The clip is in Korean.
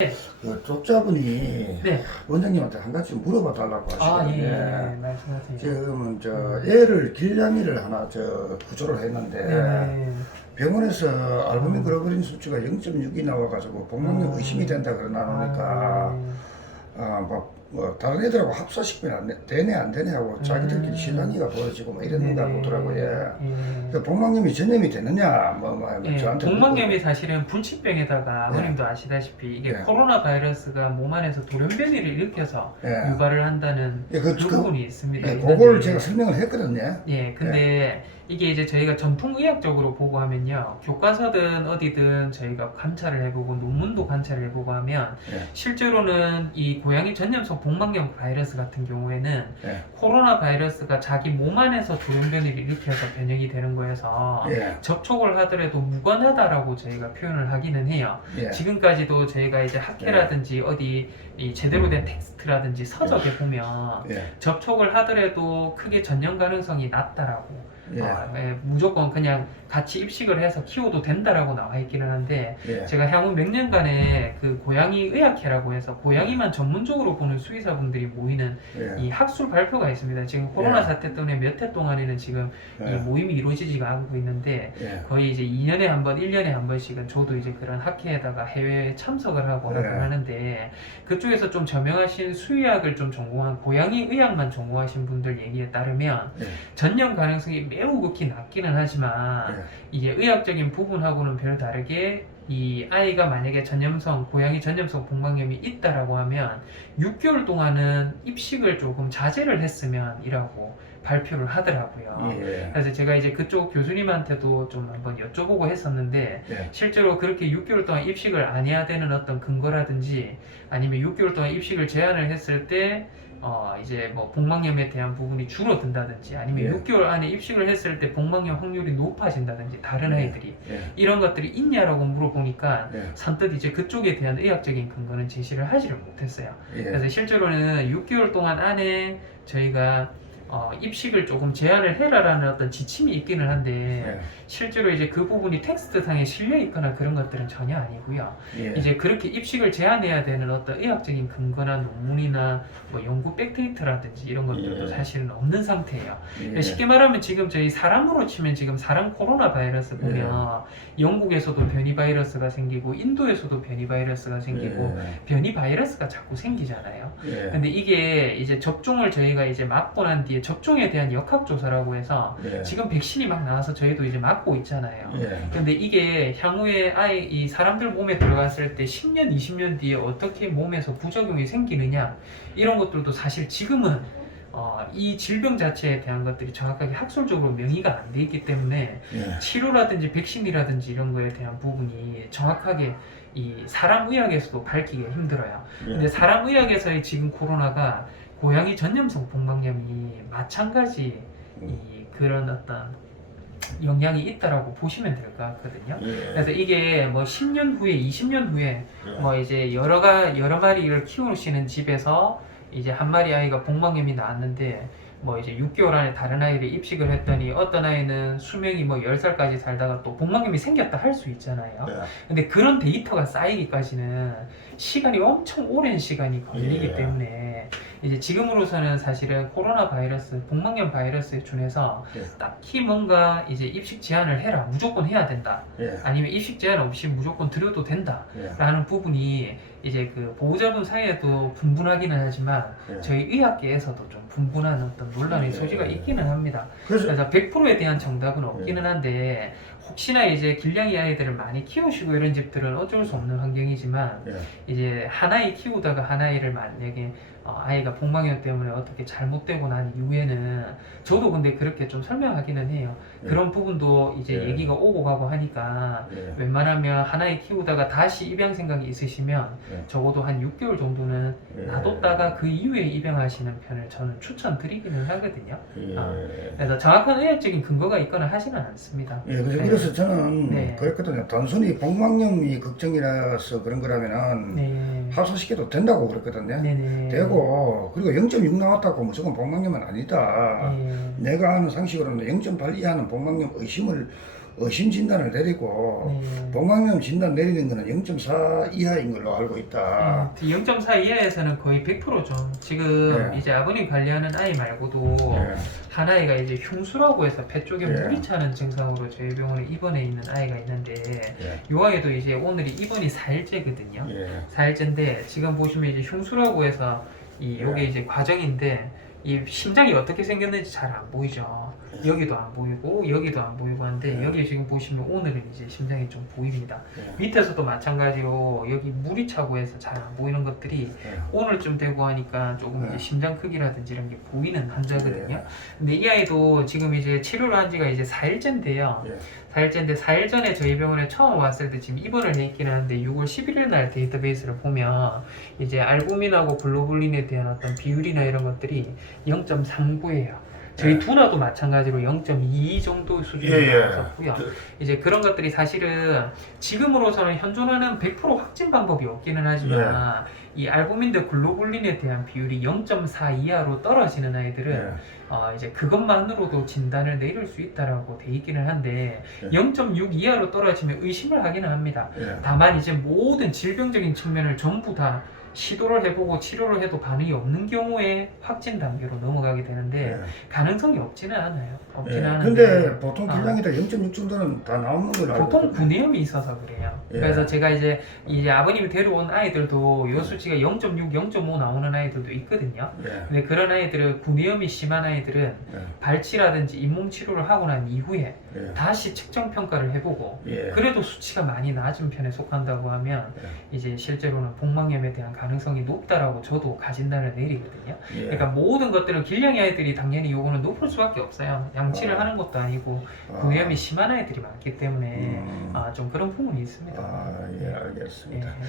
네. 그 쪽자분이 네. 원장님한테 한 가지 물어봐 달라고 하시거든요. 예, 말씀하세요. 지금 애를 길냥이를 하나 구조를 했는데 네. 병원에서 알부민 글로불린 수치가 0.6이 나와가지고 복막염 의심이 된다 그러나니까 다른 애들하고 합사시키면 되네 안 되네 하고 자기들끼리 실랑이가 벌어지고 뭐 이랬는가 보더라고요. 그래서 복막염이 전염이 되느냐 저한테 복막염이 사실은 분치병에다가 네. 아버님도 아시다시피 이게 네. 코로나 바이러스가 몸 안에서 돌연변이를 일으켜서 네. 유발을 한다는 예, 그 부분이 있습니다. 그걸 제가 설명을 했거든요. 예, 근데 이게 이제 저희가 전통의학적으로 보고 하면요, 교과서든 어디든 저희가 관찰을 해보고 논문도 관찰을 해보고 하면 실제로는 이 고양이 전염성 복막염 바이러스 같은 경우에는 코로나 바이러스가 자기 몸 안에서 돌연변이를 일으켜서 변형이 되는 거여서 접촉을 하더라도 무관하다라고 저희가 표현을 하기는 해요. 지금까지도 저희가 이제 학회라든지 어디 이 제대로 된 텍스트라든지 서적에 보면 접촉을 하더라도 크게 전염 가능성이 낮다라고 무조건 그냥 같이 입식을 해서 키워도 된다라고 나와 있기는 한데 제가 향후 몇 년간의 그 고양이 의학회라고 해서 고양이만 전문적으로 보는 수의사분들이 모이는 이 학술 발표가 있습니다. 지금 코로나 사태 때문에 몇 해 동안에는 지금 이 모임이 이루어지지가 않고 있는데 거의 이제 2년에 한 번, 1년에 한 번씩은 저도 이제 그런 학회에다가 해외에 참석을 하고 하는데 그쪽에서 좀 저명하신 수의학을 좀 전공한 고양이 의학만 전공하신 분들 얘기에 따르면 전염 가능성이 매우 극히 낮기는 하지만 이게 의학적인 부분하고는 별 다르게 이 아이가 만약에 고양이 전염성 복막염이 있다라고 하면 6개월 동안은 입식을 조금 자제를 했으면 이라고 발표를 하더라고요. 그래서 제가 이제 그쪽 교수님한테도 좀 한번 여쭤보고 했었는데 실제로 그렇게 6개월 동안 입식을 안 해야 되는 어떤 근거라든지 아니면 6개월 동안 입식을 제한을 했을 때 이제 뭐 복막염에 대한 부분이 줄어든다든지 아니면 6개월 안에 입식을 했을 때 복막염 확률이 높아진다든지 다른 아이들이 이런 것들이 있냐라고 물어보니까 선뜻 이제 그쪽에 대한 의학적인 근거는 제시를 하지를 못했어요. 그래서 실제로는 6개월 동안 안에 저희가 입식을 조금 제한을 해라라는 어떤 지침이 있기는 한데 실제로 이제 그 부분이 텍스트상에 실려 있거나 그런 것들은 전혀 아니고요. 이제 그렇게 입식을 제한해야 되는 어떤 의학적인 근거나 논문이나 뭐 연구 백데이터라든지 이런 것들도 사실은 없는 상태예요. 쉽게 말하면 지금 저희 사람으로 치면 지금 사람 코로나 바이러스 보면 영국에서도 변이 바이러스가 생기고 인도에서도 변이 바이러스가 생기고 변이 바이러스가 자꾸 생기잖아요. 근데 이게 이제 접종을 저희가 이제 맞고 난 뒤에 접종에 대한 역학조사라고 해서 지금 백신이 막 나와서 저희도 이제 맞고 있잖아요. 근데 이게 향후에 이 사람들 몸에 들어갔을 때 10년, 20년 뒤에 어떻게 몸에서 부작용이 생기느냐 이런 것들도 사실 지금은 이 질병 자체에 대한 것들이 정확하게 학술적으로 명의가 안 돼 있기 때문에 치료라든지 백신이라든지 이런 거에 대한 부분이 정확하게 이 사람 의학에서도 밝히기가 힘들어요. 근데 사람 의학에서의 지금 코로나가 고양이 전염성 복막염이 마찬가지 그런 어떤 영향이 있다라고 보시면 될 것 같거든요. 그래서 이게 뭐 10년 후에, 20년 후에 뭐 이제 여러 마리를 키우시는 집에서 이제 한 마리 아이가 복막염이 나왔는데 뭐 이제 6개월 안에 다른 아이를 입식을 했더니 어떤 아이는 수명이 뭐 10살까지 살다가 또 복막염이 생겼다 할 수 있잖아요. 근데 그런 데이터가 쌓이기까지는 시간이 엄청 오랜 시간이 걸리기 때문에 이제 지금으로서는 사실은 코로나 바이러스, 복막염 바이러스에 준해서 딱히 뭔가 이제 입식 제한을 해라, 무조건 해야 된다. 아니면 입식 제한 없이 무조건 드려도 된다. 라는 부분이 이제 그 보호자분 사이에도 분분하기는 하지만 저희 의학계에서도 좀 분분한 어떤 논란의 소지가 있기는 합니다. 그래서 100%에 대한 정답은 없기는 한데 혹시나 이제 길냥이 아이들을 많이 키우시고 이런 집들은 어쩔 수 없는 환경이지만 이제 하나에 키우다가 하나를 만약에 아이가 복막염 때문에 어떻게 잘못되고 난 이후에는 저도 근데 그렇게 좀 설명하기는 해요. 그런 부분도 이제 얘기가 오고 가고 하니까 웬만하면 하나에 키우다가 다시 입양 생각이 있으시면 적어도 한 6개월 정도는 놔뒀다가 그 이후에 입양하시는 편을 저는 추천드리기는 하거든요. 그래서 정확한 의학적인 근거가 있거나 하지는 않습니다. 그래서 저는 그랬거든요. 단순히 복막염이 걱정이라서 그런 거라면은 합사시켜도 된다고 그랬거든요. 되고 그리고 0.6 나왔다고 무조건 복막염은 아니다. 내가 아는 상식으로는 0.8 이하는 복막염 의심을 의심 진단을 내리고 복막염 진단 내리는 거는 0.4 이하인 걸로 알고 있다. 0.4 이하에서는 거의 100%죠. 지금 이제 아버님 관리하는 아이 말고도 한 아이가 이제 흉수라고 해서 폐 쪽에 물이 차는 증상으로 저희 병원에 입원해 있는 아이가 있는데 이 아이도 이제 오늘이 입원이 4일째거든요. 4일째인데 지금 보시면 이제 흉수라고 해서 요게 이제 과정인데 이 심장이 어떻게 생겼는지 잘 안 보이죠. 여기도 안 보이고 여기도 안 보이고 한데 여기 지금 보시면 오늘은 이제 심장이 좀 보입니다. 밑에서도 마찬가지로 여기 물이 차고 해서 잘 안 보이는 것들이 오늘쯤 되고 하니까 조금 이제 심장 크기라든지 이런 게 보이는 환자거든요. 근데 이 아이도 지금 이제 치료를 한 지가 이제 4일째인데요. 4일째인데 4일 전에 저희 병원에 처음 왔을 때 지금 입원을 해 있긴 하는데 6월 11일 날 데이터베이스를 보면 이제 알부민하고 글로불린에 대한 어떤 비율이나 이런 것들이 0.39예요. 저희 두나도 마찬가지로 0.22 정도 수준으로 나왔었고요. 이제 그런 것들이 사실은 지금으로서는 현존하는 100% 확진 방법이 없기는 하지만 이 알부민대 글로불린에 대한 비율이 0.4 이하로 떨어지는 아이들은 이제 그것만으로도 진단을 내릴 수 있다라고 돼 있기는 한데 0.6 이하로 떨어지면 의심을 하기는 합니다. 다만 이제 모든 질병적인 측면을 전부 다 시도를 해보고 치료를 해도 반응이 없는 경우에 확진 단계로 넘어가게 되는데 가능성이 없지는 않아요. 없지는 않은데 근데 보통 분량이다 0.6 정도는 다 나오는 걸로 알고 보통 구내염이 있어서 그래요. 그래서 제가 이제 아버님이 데려온 아이들도 요 수치가 0.6, 0.5 나오는 아이들도 있거든요. 근데 그런 아이들은 구내염이 심한 아이들은 발치라든지 잇몸 치료를 하고 난 이후에 다시 측정 평가를 해보고 그래도 수치가 많이 낮은 편에 속한다고 하면 이제 실제로는 복막염에 대한 가능성이 높다라고 저도 가진단을 내리거든요. 그러니까 모든 것들은 길냥이 아이들이 당연히 요거는 높을 수밖에 없어요. 양치를 하는 것도 아니고 구내염이 심한 아이들이 많기 때문에 좀 그런 부분이 있습니다. 알겠습니다.